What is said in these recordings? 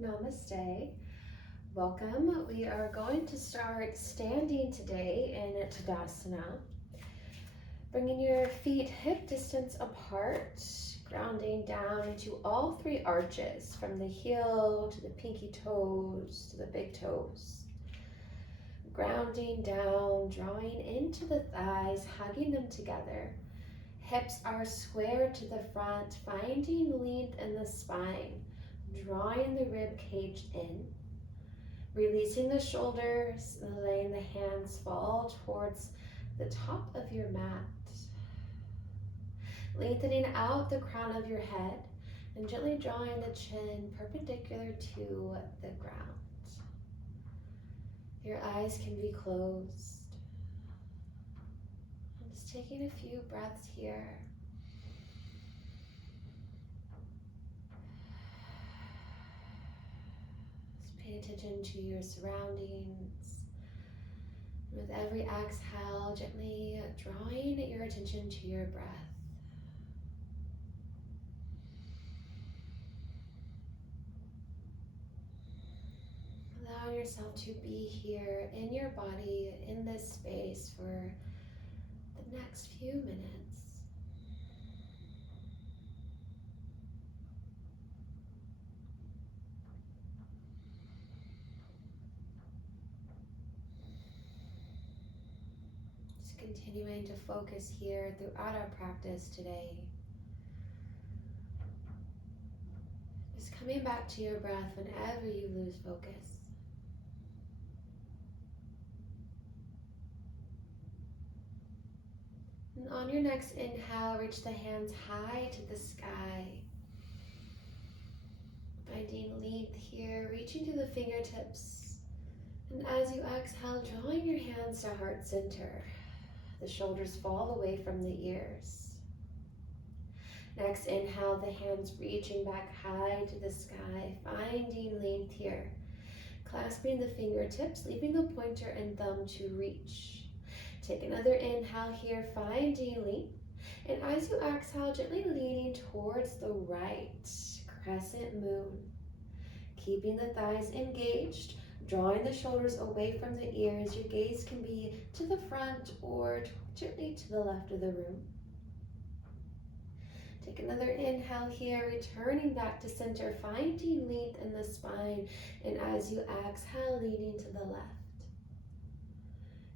Namaste. Welcome. We are going to start standing today in Tadasana. Bringing your feet hip distance apart, grounding down into all three arches, from the heel to the pinky toes to the big toes. Grounding down, drawing into the thighs, hugging them together. Hips are square to the front, finding length in the spine, drawing the rib cage in. Releasing the shoulders, letting the hands fall towards the top of your mat. Lengthening out the crown of your head and gently drawing the chin perpendicular to the ground. Your eyes can be closed. I'm just taking a few breaths here. Just pay attention to your surroundings. With every exhale, gently drawing your attention to your breath. Allowing yourself to be here in your body, in this space for the next few minutes. Just continuing to focus here throughout our practice today. Just coming back to your breath whenever you lose focus. And on your next inhale, reach the hands high to the sky. Finding length here, reaching to the fingertips. And as you exhale, drawing your hands to heart center. The shoulders fall away from the ears. Next inhale, the hands reaching back high to the sky, finding length here. Clasping the fingertips, leaving the pointer and thumb to reach. Take another inhale here, finding length. And as you exhale, gently leaning towards the right, crescent moon. Keeping the thighs engaged, drawing the shoulders away from the ears. Your gaze can be to the front or gently to the left of the room. Take another inhale here, returning back to center, finding length in the spine. And as you exhale, leaning to the left.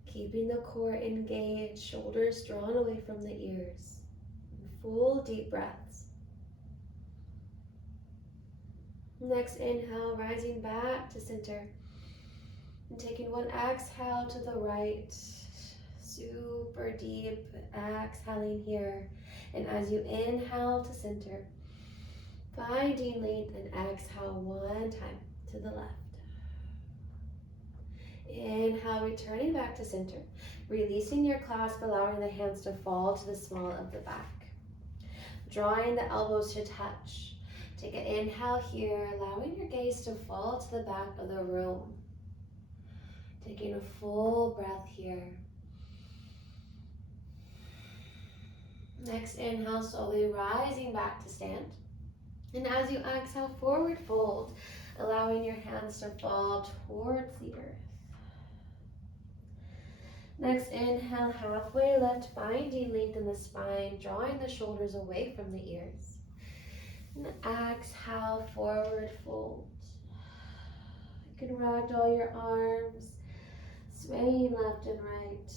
Keeping the core engaged, shoulders drawn away from the ears. Full deep breaths. Next inhale, rising back to center. And taking one exhale to the right. Super deep, exhaling here. And as you inhale to center, finding length and exhale one time to the left. Inhale, returning back to center. Releasing your clasp, allowing the hands to fall to the small of the back. Drawing the elbows to touch. Take an inhale here, allowing your gaze to fall to the back of the room. Taking a full breath here. Next inhale, slowly rising back to stand. And as you exhale, forward fold, allowing your hands to fall towards the earth. Next inhale, halfway lift, finding length in the spine, drawing the shoulders away from the ears. And exhale, forward fold. You can ragdoll your arms, swaying left and right.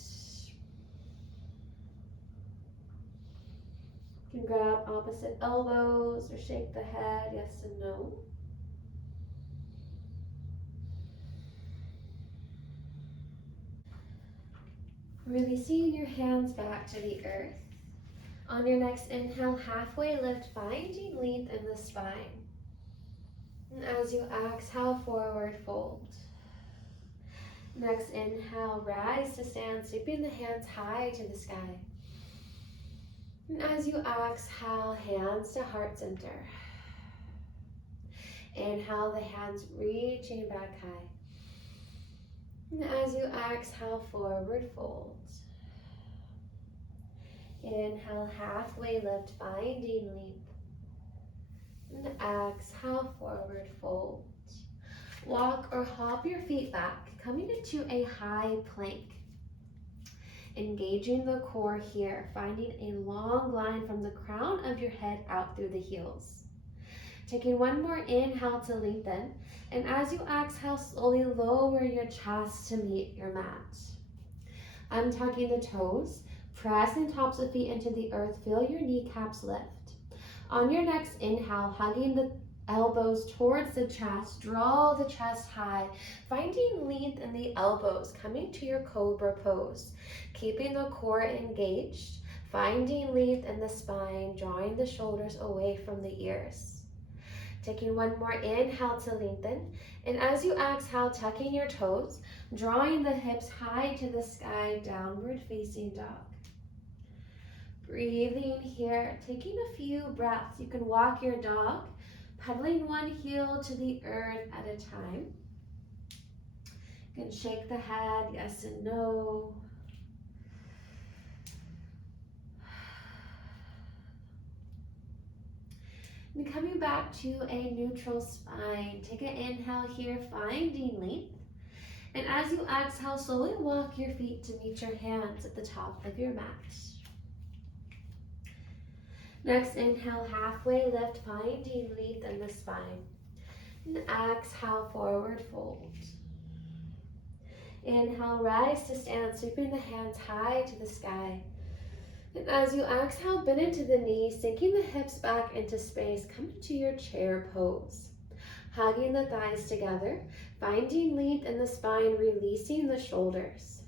You can grab opposite elbows or shake the head, yes and no. Releasing your hands back to the earth. On your next inhale, halfway lift, finding length in the spine. And as you exhale, forward fold. Next inhale, rise to stand, sweeping the hands high to the sky. And as you exhale, hands to heart center. Inhale, the hands reaching back high. And as you exhale, forward fold. Inhale, halfway lift, finding length. And exhale, forward fold. Walk or hop your feet back, coming into a high plank. Engaging the core here, finding a long line from the crown of your head out through the heels. Taking one more inhale to lengthen, and as you exhale, slowly lower your chest to meet your mat. Untucking the toes, pressing tops of feet into the earth, feel your kneecaps lift. On your next inhale, hugging the elbows towards the chest, draw the chest high, finding length in the elbows, coming to your cobra pose, keeping the core engaged, finding length in the spine, drawing the shoulders away from the ears. Taking one more inhale to lengthen, and as you exhale, tucking your toes, drawing the hips high to the sky, downward facing dog. Breathing here, taking a few breaths. You can walk your dog, pedaling one heel to the earth at a time. You can shake the head, yes and no. And coming back to a neutral spine, take an inhale here, finding length. And as you exhale, slowly walk your feet to meet your hands at the top of your mat. Next, inhale, halfway lift, finding length in the spine. And exhale, forward fold. Inhale, rise to stand, sweeping the hands high to the sky. And as you exhale, bend into the knees, sinking the hips back into space, come into your chair pose. Hugging the thighs together, finding length in the spine, releasing the shoulders.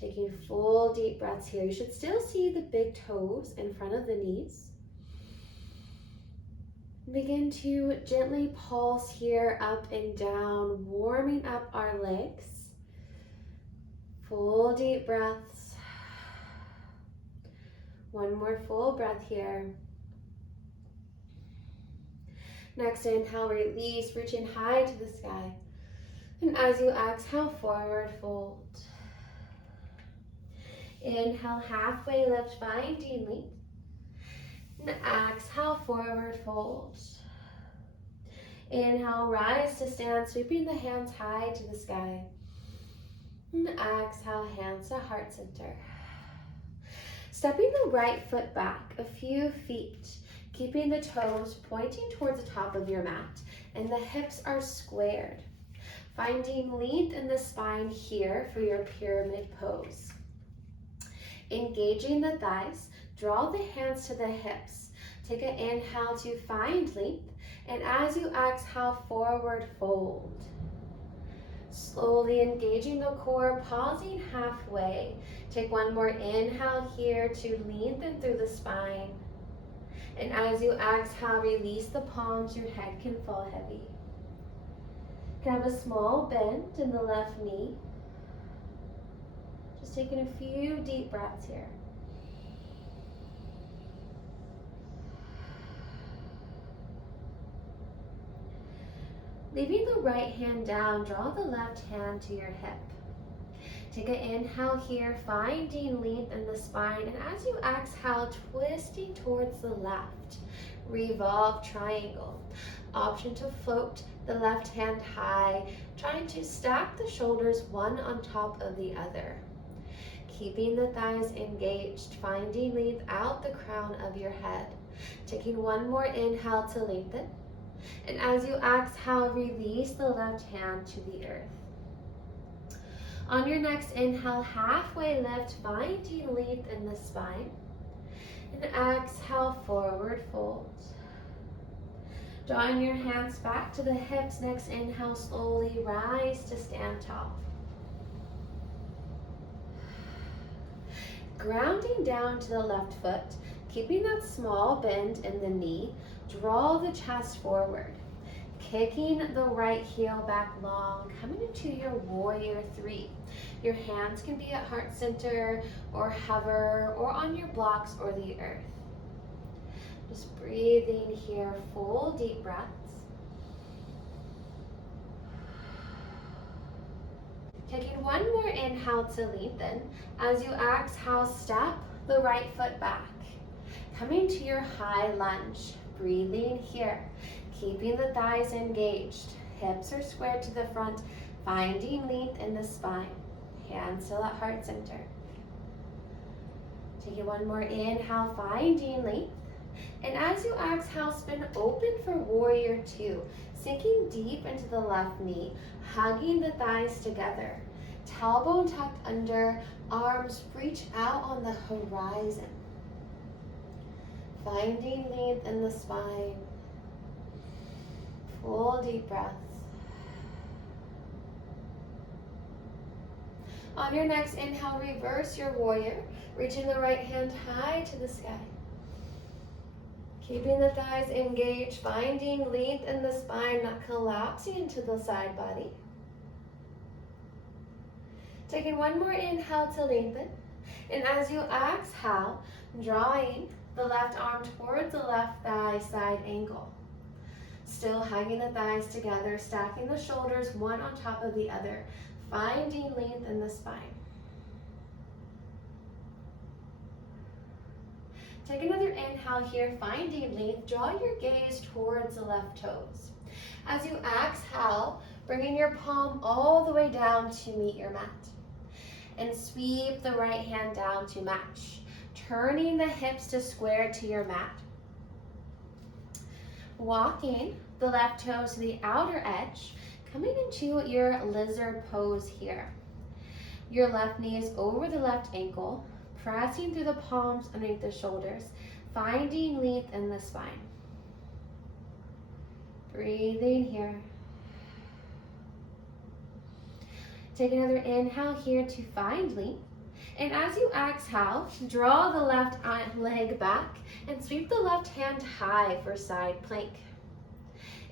Taking full deep breaths here. You should still see the big toes in front of the knees. Begin to gently pulse here up and down, warming up our legs. Full deep breaths. One more full breath here. Next inhale, release, reaching high to the sky. And as you exhale, forward fold. Inhale, halfway lift, finding length. And exhale, forward fold. Inhale, rise to stand, sweeping the hands high to the sky. And exhale, hands to heart center. Stepping the right foot back a few feet, keeping the toes pointing towards the top of your mat, and the hips are squared. Finding length in the spine here for your pyramid pose. Engaging the thighs, draw the hands to the hips. Take an inhale to find length, and as you exhale, forward fold. Slowly engaging the core, pausing halfway. Take one more inhale here to lengthen through the spine. And as you exhale, release the palms, your head can fall heavy. You can have a small bend in the left knee. Just taking a few deep breaths here. Leaving the right hand down, draw the left hand to your hip. Take an inhale here, finding length in the spine, and as you exhale, twisting towards the left. Revolve triangle. Option to float the left hand high, trying to stack the shoulders one on top of the other. Keeping the thighs engaged, finding length out the crown of your head. Taking one more inhale to lengthen. And as you exhale, release the left hand to the earth. On your next inhale, halfway lift, finding length in the spine. And exhale, forward fold. Drawing your hands back to the hips. Next inhale, slowly rise to stand tall. Grounding down to the left foot, keeping that small bend in the knee, draw the chest forward. Kicking the right heel back long, coming into your warrior three. Your hands can be at heart center or hover or on your blocks or the earth. Just breathing here, full deep breaths. Taking one more inhale to lengthen. As you exhale, step the right foot back. Coming to your high lunge. Breathing here. Keeping the thighs engaged. Hips are squared to the front, finding length in the spine. Hands still at heart center. Take it one more inhale, finding length. And as you exhale, spin open for warrior two. Sinking deep into the left knee, hugging the thighs together. Tailbone tucked under, arms reach out on the horizon. Finding length in the spine. Full deep breaths. On your next inhale, reverse your warrior, reaching the right hand high to the sky. Keeping the thighs engaged, finding length in the spine, not collapsing into the side body. Taking one more inhale to lengthen. And as you exhale, drawing the left arm towards the left thigh side angle. Still hugging the thighs together, stacking the shoulders one on top of the other, finding length in the spine. Take another inhale here, finding length. Draw your gaze towards the left toes. As you exhale, bringing your palm all the way down to meet your mat. And sweep the right hand down to match. Turning the hips to square to your mat. Walking the left toes to the outer edge, coming into your lizard pose here. Your left knee is over the left ankle, pressing through the palms underneath the shoulders, finding length in the spine. Breathing here. Take another inhale here to find length. And as you exhale, draw the left leg back and sweep the left hand high for side plank.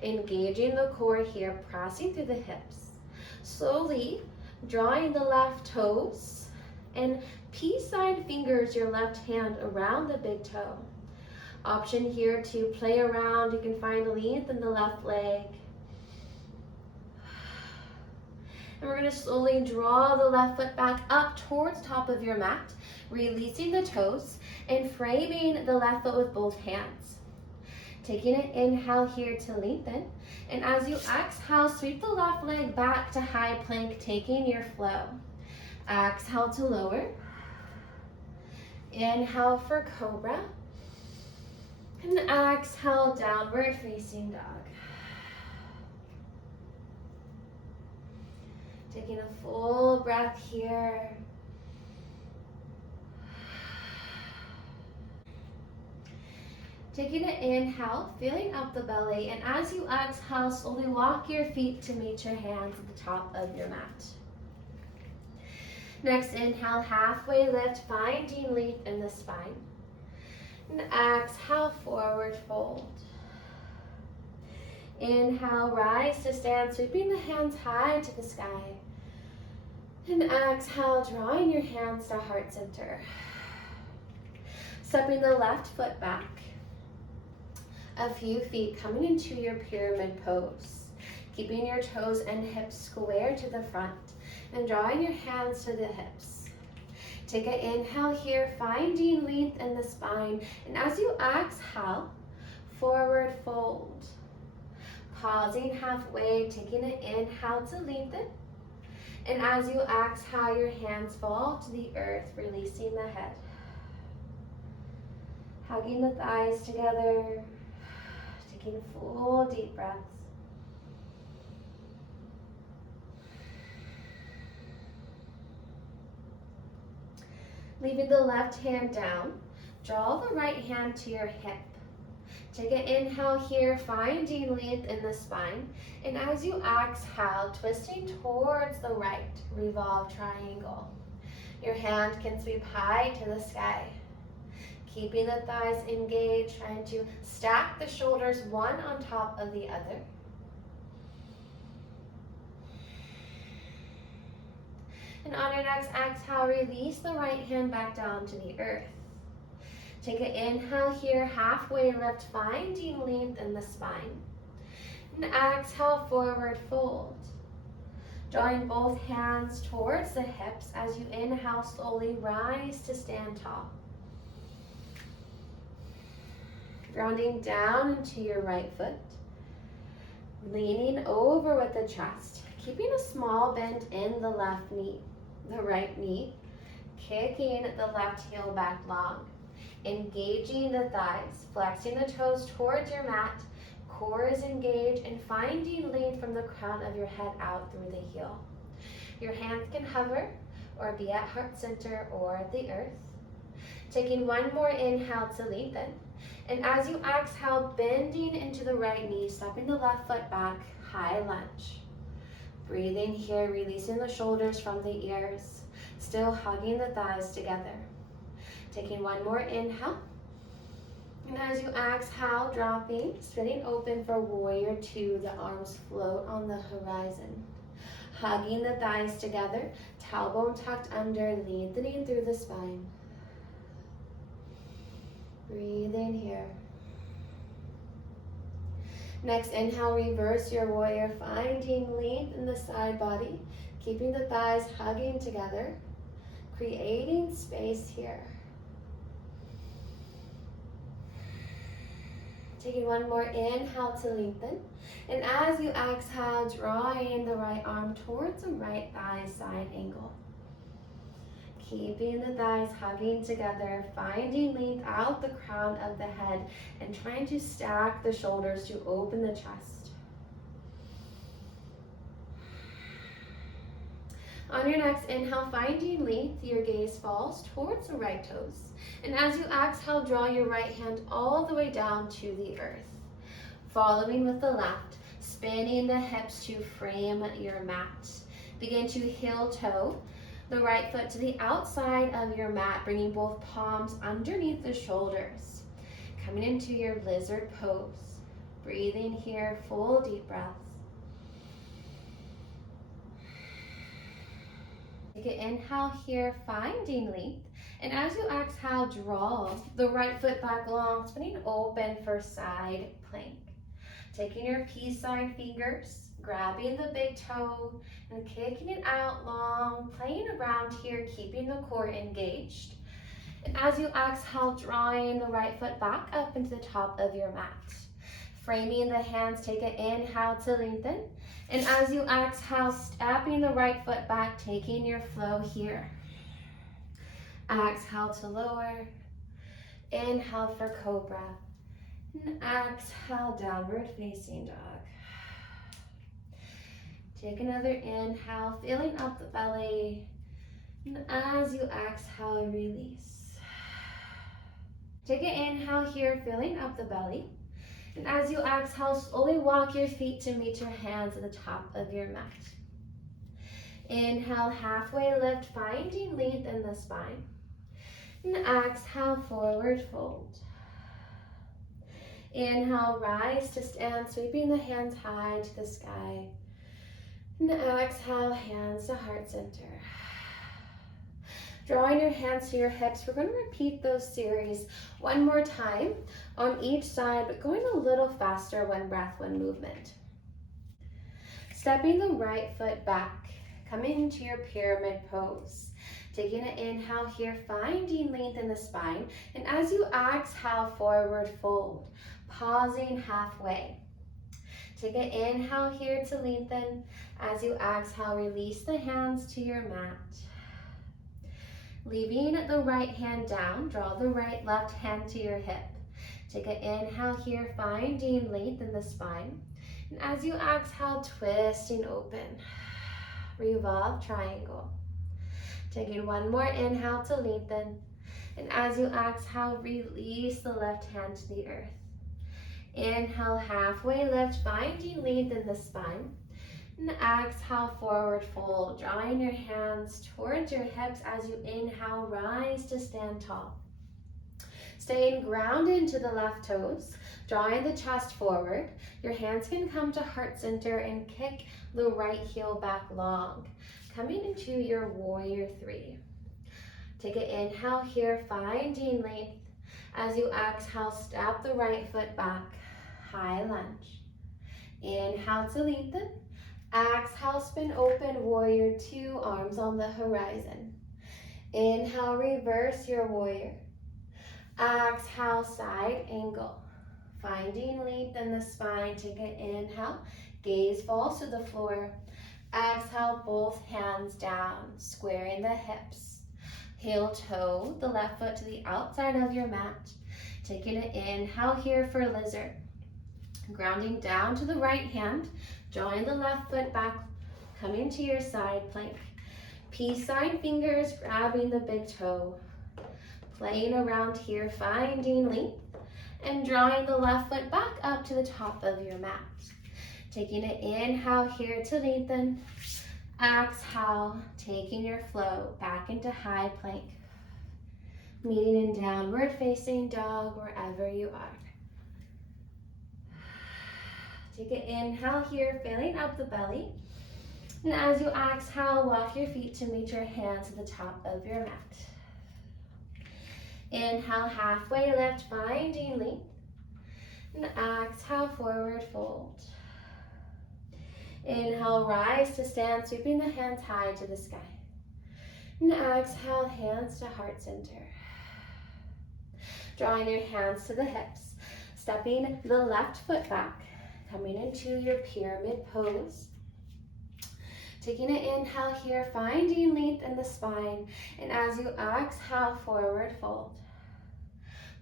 Engaging the core here, pressing through the hips. Slowly drawing the left toes and peace sign fingers your left hand around the big toe. Option here to play around. You can find length in the left leg. And we're going to slowly draw the left foot back up towards top of your mat, releasing the toes and framing the left foot with both hands. Taking an inhale here to lengthen. And as you exhale, sweep the left leg back to high plank, taking your flow. Exhale to lower. Inhale for cobra. And exhale, downward facing dog. Taking a full breath here. Taking an inhale, filling up the belly, and as you exhale, slowly walk your feet to meet your hands at the top of your mat. Next inhale, halfway lift, finding length in the spine. And exhale, forward fold. Inhale, rise to stand, sweeping the hands high to the sky. And exhale, drawing your hands to heart center. Stepping the left foot back. A few feet coming into your pyramid pose. Keeping your toes and hips square to the front. And drawing your hands to the hips. Take an inhale here, finding length in the spine. And as you exhale, forward fold. Pausing halfway, taking an inhale to lengthen. And as you exhale, your hands fall to the earth, releasing the head. Hugging the thighs together, taking full deep breaths. Leaving the left hand down, draw the right hand to your hip. Take an inhale here, finding length in the spine. And as you exhale, twisting towards the right, revolve triangle. Your hand can sweep high to the sky. Keeping the thighs engaged, trying to stack the shoulders one on top of the other. And on your next exhale, release the right hand back down to the earth. Take an inhale here, halfway lift, finding length in the spine. And exhale, forward fold. Drawing both hands towards the hips as you inhale, slowly rise to stand tall. Grounding down into your right foot. Leaning over with the chest, keeping a small bend in the left knee, the right knee, kicking the left heel back long, engaging the thighs, flexing the toes towards your mat, core is engaged, and finding length from the crown of your head out through the heel. Your hands can hover or be at heart center or at the earth. Taking one more inhale to lengthen. And as you exhale, bending into the right knee, stepping the left foot back, high lunge. Breathing here, releasing the shoulders from the ears, still hugging the thighs together. Taking one more inhale. And as you exhale, dropping, spinning open for warrior two, the arms float on the horizon. Hugging the thighs together, tailbone tucked under, lengthening through the spine. Breathe in here. Next, inhale, reverse your warrior, finding length in the side body, keeping the thighs hugging together, creating space here. Taking one more inhale to lengthen. And as you exhale, drawing the right arm towards the right thigh side angle. Keeping the thighs hugging together, finding length out the crown of the head, and trying to stack the shoulders to open the chest. On your next inhale, finding length, your gaze falls towards the right toes. And as you exhale, draw your right hand all the way down to the earth. Following with the left, spinning the hips to frame your mat. Begin to heel toe the right foot to the outside of your mat, bringing both palms underneath the shoulders. Coming into your lizard pose. Breathing here, full deep breaths. Take an inhale here, finding length. And as you exhale, draw the right foot back long, spinning open for side plank. Taking your peace sign fingers, grabbing the big toe, and kicking it out long, playing around here, keeping the core engaged. And as you exhale, drawing the right foot back up into the top of your mat. Framing the hands, take an inhale to lengthen. And as you exhale, stepping the right foot back, taking your flow here. Exhale to lower. Inhale for cobra. And exhale, downward facing dog. Take another inhale, filling up the belly. And as you exhale, release. Take an inhale here, filling up the belly. And as you exhale, slowly walk your feet to meet your hands at the top of your mat. Inhale, halfway lift, finding length in the spine. And exhale, forward fold. Inhale, rise to stand, sweeping the hands high to the sky. And exhale, hands to heart center. Drawing your hands to your hips, we're going to repeat those series one more time on each side, but going a little faster, one breath, one movement. Stepping the right foot back, coming into your pyramid pose. Taking an inhale here, finding length in the spine. And as you exhale, forward fold, pausing halfway. Take an inhale here to lengthen. As you exhale, release the hands to your mat. Leaving the right hand down, draw the right left hand to your hip. Take an inhale here, finding length in the spine. And as you exhale, twisting open. Revolve triangle. Taking one more inhale to lengthen. And as you exhale, release the left hand to the earth. Inhale, halfway lift, finding length in the spine. And exhale, forward fold, drawing your hands towards your hips as you inhale, rise to stand tall. Staying grounded into the left toes, drawing the chest forward. Your hands can come to heart center and kick the right heel back long. Coming into your warrior three. Take an inhale here, finding length. As you exhale, step the right foot back, high lunge. Inhale to lengthen. Exhale, spin open, warrior two, arms on the horizon. Inhale, reverse your warrior. Exhale, side angle. Finding length in the spine, take an inhale. Gaze falls to the floor. Exhale, both hands down, squaring the hips. Heel toe the left foot to the outside of your mat. Taking an inhale here for lizard. Grounding down to the right hand, drawing the left foot back, coming to your side plank. Peace sign fingers grabbing the big toe. Playing around here, finding length, and drawing the left foot back up to the top of your mat. Taking an inhale here to lengthen. Exhale, taking your flow back into high plank. Meeting in downward facing dog wherever you are. Take an inhale here, filling up the belly. And as you exhale, walk your feet to meet your hands at the top of your mat. Inhale, halfway lift, finding length. And exhale, forward fold. Inhale, rise to stand, sweeping the hands high to the sky. And exhale, hands to heart center. Drawing your hands to the hips, stepping the left foot back, coming into your pyramid pose. Taking an inhale here, finding length in the spine, and as you exhale, forward fold.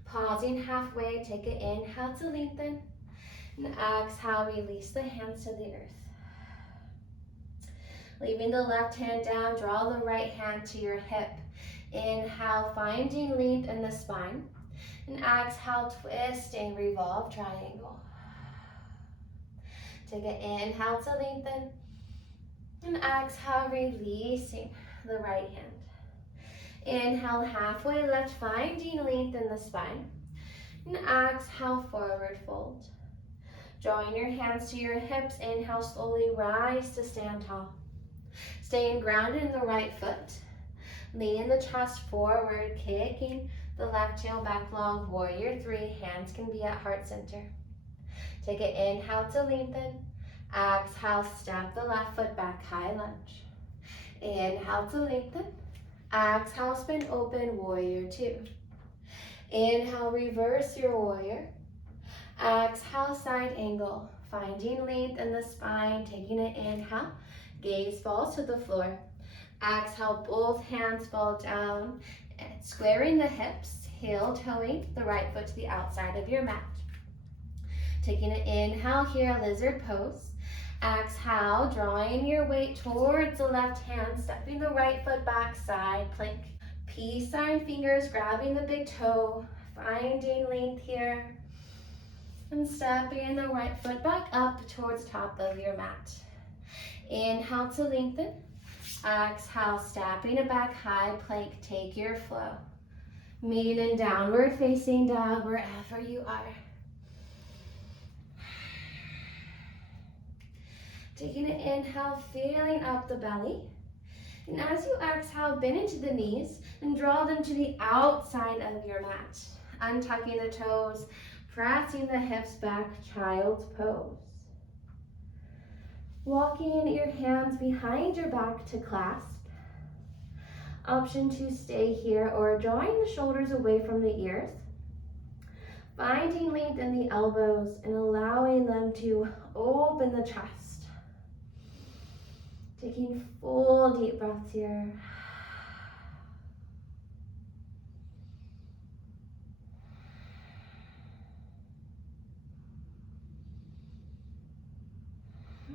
Pausing halfway, take an inhale to lengthen, and exhale, release the hands to the earth. Leaving the left hand down, draw the right hand to your hip. Inhale, finding length in the spine, and exhale, twist and revolve triangle. Take an inhale to lengthen, and exhale, releasing the right hand. Inhale, halfway lift, finding length in the spine. And exhale, forward fold. Drawing your hands to your hips, inhale, slowly rise to stand tall. Staying grounded in the right foot. Leaning the chest forward, kicking the left heel back long, warrior three. Hands can be at heart center. Take an inhale to lengthen. Exhale, step the left foot back, high lunge. Inhale to lengthen. Exhale, spin open, warrior two. Inhale, reverse your warrior. Exhale, side angle. Finding length in the spine, taking an inhale. Gaze falls to the floor. Exhale, both hands fall down. Squaring the hips, heel toeing the right foot to the outside of your mat. Taking an inhale here, lizard pose. Exhale, drawing your weight towards the left hand, stepping the right foot back, side plank. Peace sign fingers grabbing the big toe, finding length here. And stepping the right foot back up towards the top of your mat. Inhale to lengthen. Exhale, stepping it back, high plank, take your flow. Meeting in downward facing dog wherever you are. Taking an inhale, feeling up the belly. And as you exhale, bend into the knees and draw them to the outside of your mat. Untucking the toes, pressing the hips back, child's pose. Walking your hands behind your back to clasp. Option to stay here or drawing the shoulders away from the ears. Finding length in the elbows and allowing them to open the chest. Taking full deep breaths here.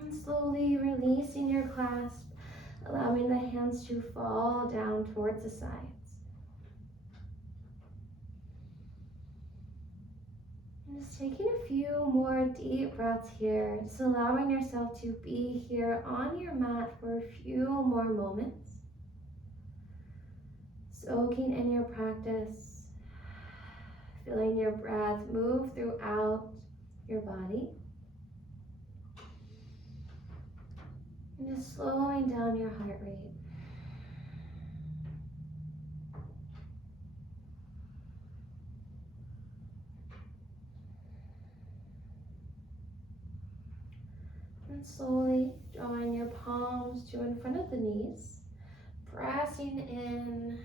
And slowly releasing your clasp, allowing the hands to fall down towards the sides. And just taking a few more deep breaths here, just allowing yourself to be here on your mat for a few more moments. Soaking in your practice, feeling your breath move throughout your body. And just slowing down your heart rate. And slowly drawing your palms to in front of the knees, pressing in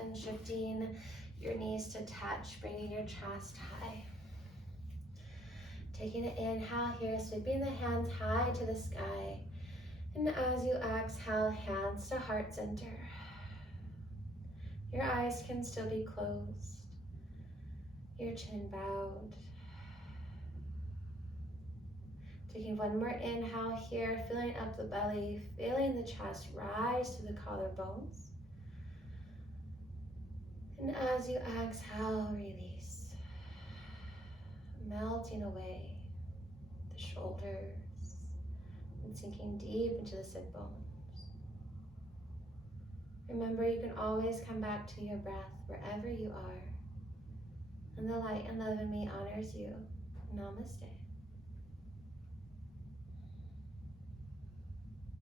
and shifting your knees to touch, bringing your chest high. Taking an inhale here, sweeping the hands high to the sky. And as you exhale, hands to heart center. Your eyes can still be closed. Your chin bowed. Taking one more inhale here, filling up the belly, feeling the chest rise to the collarbones. And as you exhale, release. Melting away the shoulders and sinking deep into the sit bones. Remember, you can always come back to your breath wherever you are. And the light and love in me honors you. Namaste.